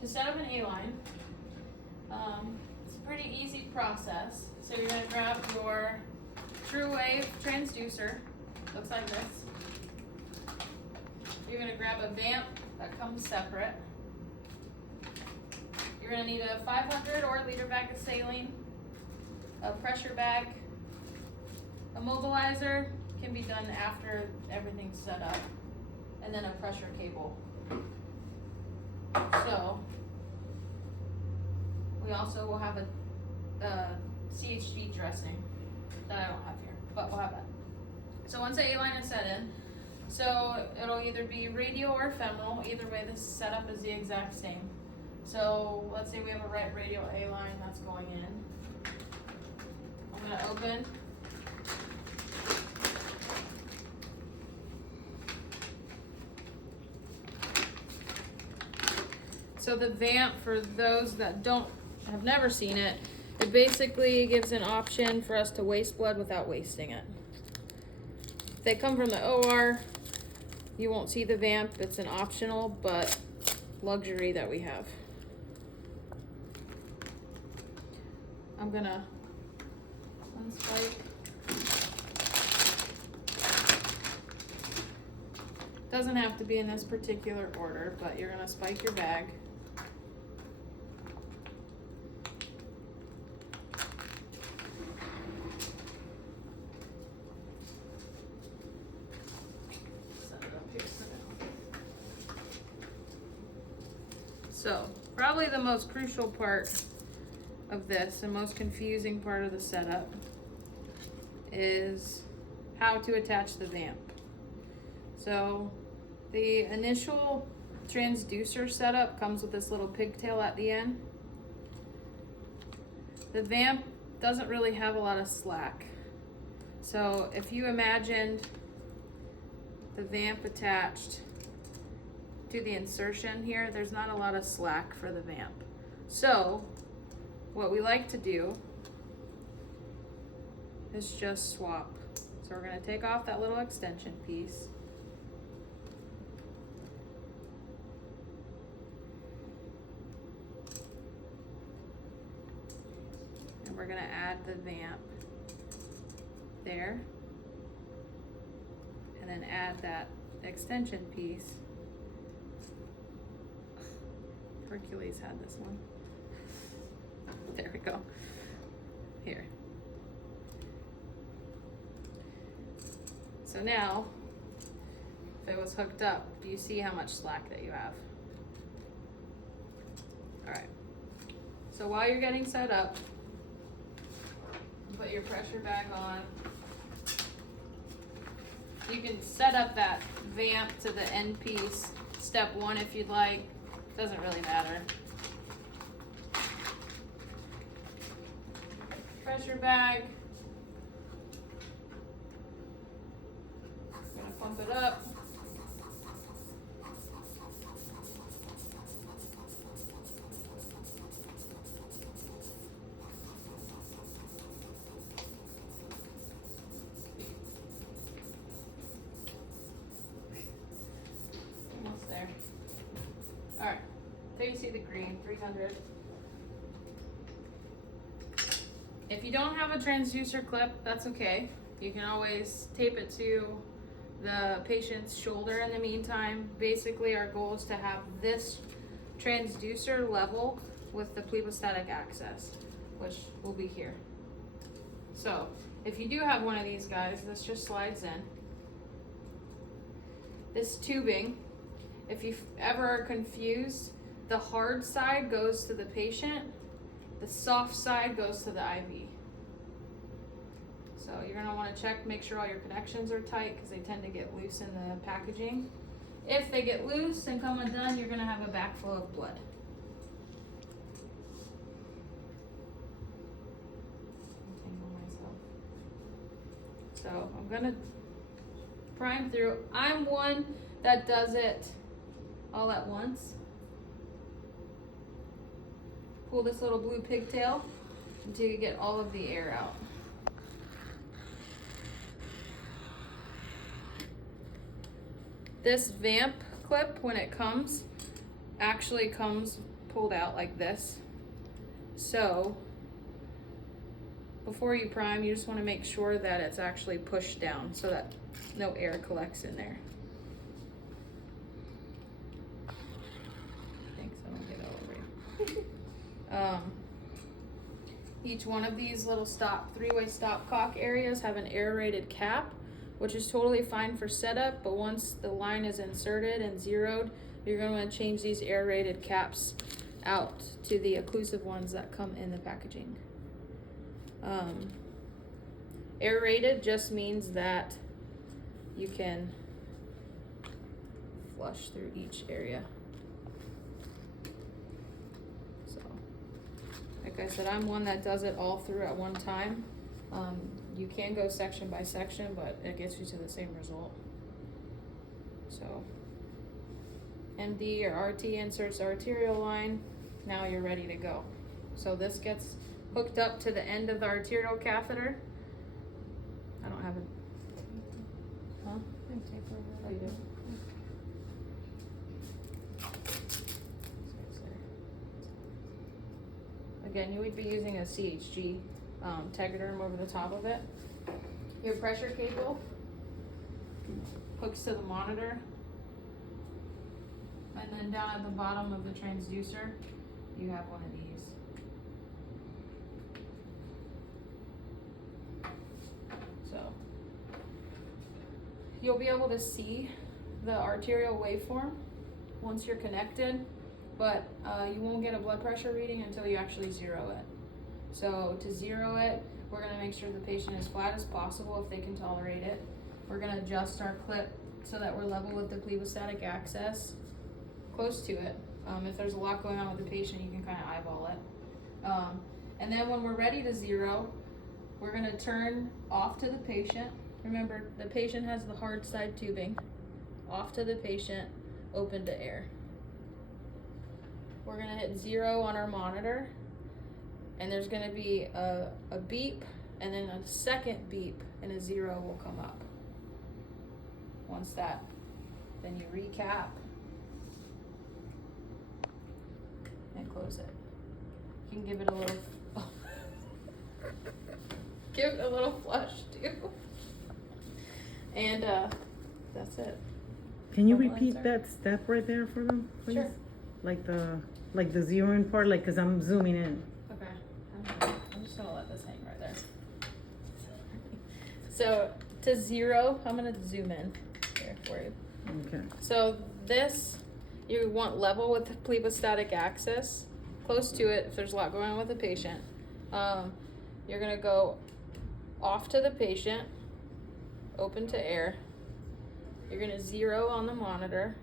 to set up an A-line, it's a pretty easy process. So you're gonna grab your TrueWave transducer, looks like this. You're gonna grab a vamp that comes separate. You're gonna need a 500 or a liter bag of saline, a pressure bag, a mobilizer, can be done after everything's set up, and then a pressure cable. So, we also will have a CHG dressing that I don't have here, but we'll have that. So once the A-line is set in, so it'll either be radial or femoral, either way the setup is the exact same. So let's say we have a right radial A-line that's going in. I'm gonna open. So the vamp, for those that have never seen it, it basically gives an option for us to waste blood without wasting it. If they come from the OR, you won't see the vamp. It's an optional but luxury that we have. I'm gonna unspike. Doesn't have to be in this particular order, but you're gonna spike your bag. Set it up here for now. So, probably the most crucial part of this, the most confusing part of the setup, is how to attach the vamp. So the initial transducer setup comes with this little pigtail at the end. The vamp doesn't really have a lot of slack. So if you imagined the vamp attached to the insertion here, there's not a lot of slack for the vamp. So what we like to do is just swap. So we're gonna take off that little extension piece. And we're gonna add the vamp there. And then add that extension piece. Hercules had this one. There we go. Here. So now, if it was hooked up, do you see how much slack that you have? All right. So while you're getting set up, put your pressure bag on. You can set up that vamp to the end piece, step one if you'd like. Doesn't really matter. Pressure bag. I'm gonna pump it up. Almost there. All right. There you see the green, 300. If you don't have a transducer clip, that's okay. You can always tape it to the patient's shoulder in the meantime. Basically, our goal is to have this transducer level with the plebistatic access, which will be here. So, if you do have one of these guys, this just slides in. This tubing, if you ever are confused, the hard side goes to the patient, the soft side goes to the IV. So you're gonna wanna check, make sure all your connections are tight because they tend to get loose in the packaging. If they get loose and come undone, you're gonna have a backflow of blood. So I'm gonna prime through. I'm one that does it all at once. Pull this little blue pigtail until you get all of the air out. This vamp clip, when it comes, actually comes pulled out like this. So before you prime, you just want to make sure that it's actually pushed down so that no air collects in there. Thanks, I don't get all over you. Each one of these little three-way stopcock areas have an aerated cap, which is totally fine for setup, but once the line is inserted and zeroed, you're going to want to change these aerated caps out to the occlusive ones that come in the packaging. Aerated just means that you can flush through each area. So, like I said, I'm one that does it all through at one time. You can go section by section, but it gets you to the same result. So, MD or RT inserts the arterial line. Now you're ready to go. So this gets hooked up to the end of the arterial catheter. I don't have it. Huh? Oh, you do? Again, you would be using a CHG tegaderm over the top of it. Your pressure cable hooks to the monitor. And then down at the bottom of the transducer, you have one of these. So you'll be able to see the arterial waveform once you're connected, but you won't get a blood pressure reading until you actually zero it. So to zero it, we're going to make sure the patient is flat as possible if they can tolerate it. We're going to adjust our clip so that we're level with the plebostatic access, close to it. If there's a lot going on with the patient, you can kind of eyeball it. And then when we're ready to zero, we're going to turn off to the patient. Remember, the patient has the hard side tubing. Off to the patient, open to air. We're going to hit 0 on our monitor, and there's going to be a beep, and then a second beep, and a 0 will come up. Once that, then you recap and close it. You can give it a little, give it a little flush too. And that's it. Can you repeat that step right there for them, please? Sure. Like the zeroing part, like, cause I'm zooming in. Okay. I'm just gonna let this hang right there. So to 0, I'm gonna zoom in here for you. Okay. So this, you want level with the plebostatic axis, close to it if there's a lot going on with the patient. You're gonna go off to the patient, open to air. You're gonna 0 on the monitor.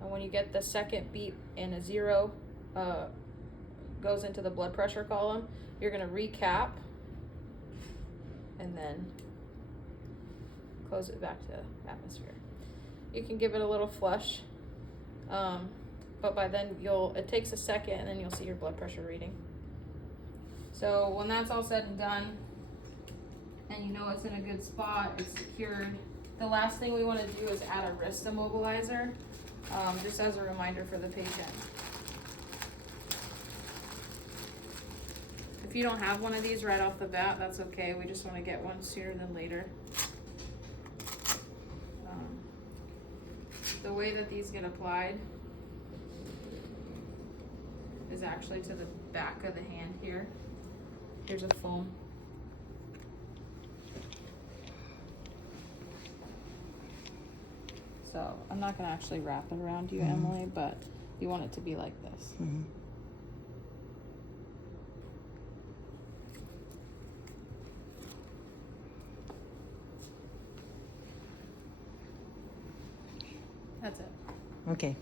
And when you get the second beep and a 0 goes into the blood pressure column, you're gonna recap and then close it back to atmosphere. You can give it a little flush, but by then it takes a second and then you'll see your blood pressure reading. So when that's all said and done, and you know it's in a good spot, it's secured, the last thing we want to do is add a wrist immobilizer, just as a reminder for the patient. If you don't have one of these right off the bat, that's okay. We just want to get one sooner than later. The way that these get applied is actually to the back of the hand here. Here's a foam. So I'm not going to actually wrap it around you, Emily, but you want it to be like this. That's it. Okay.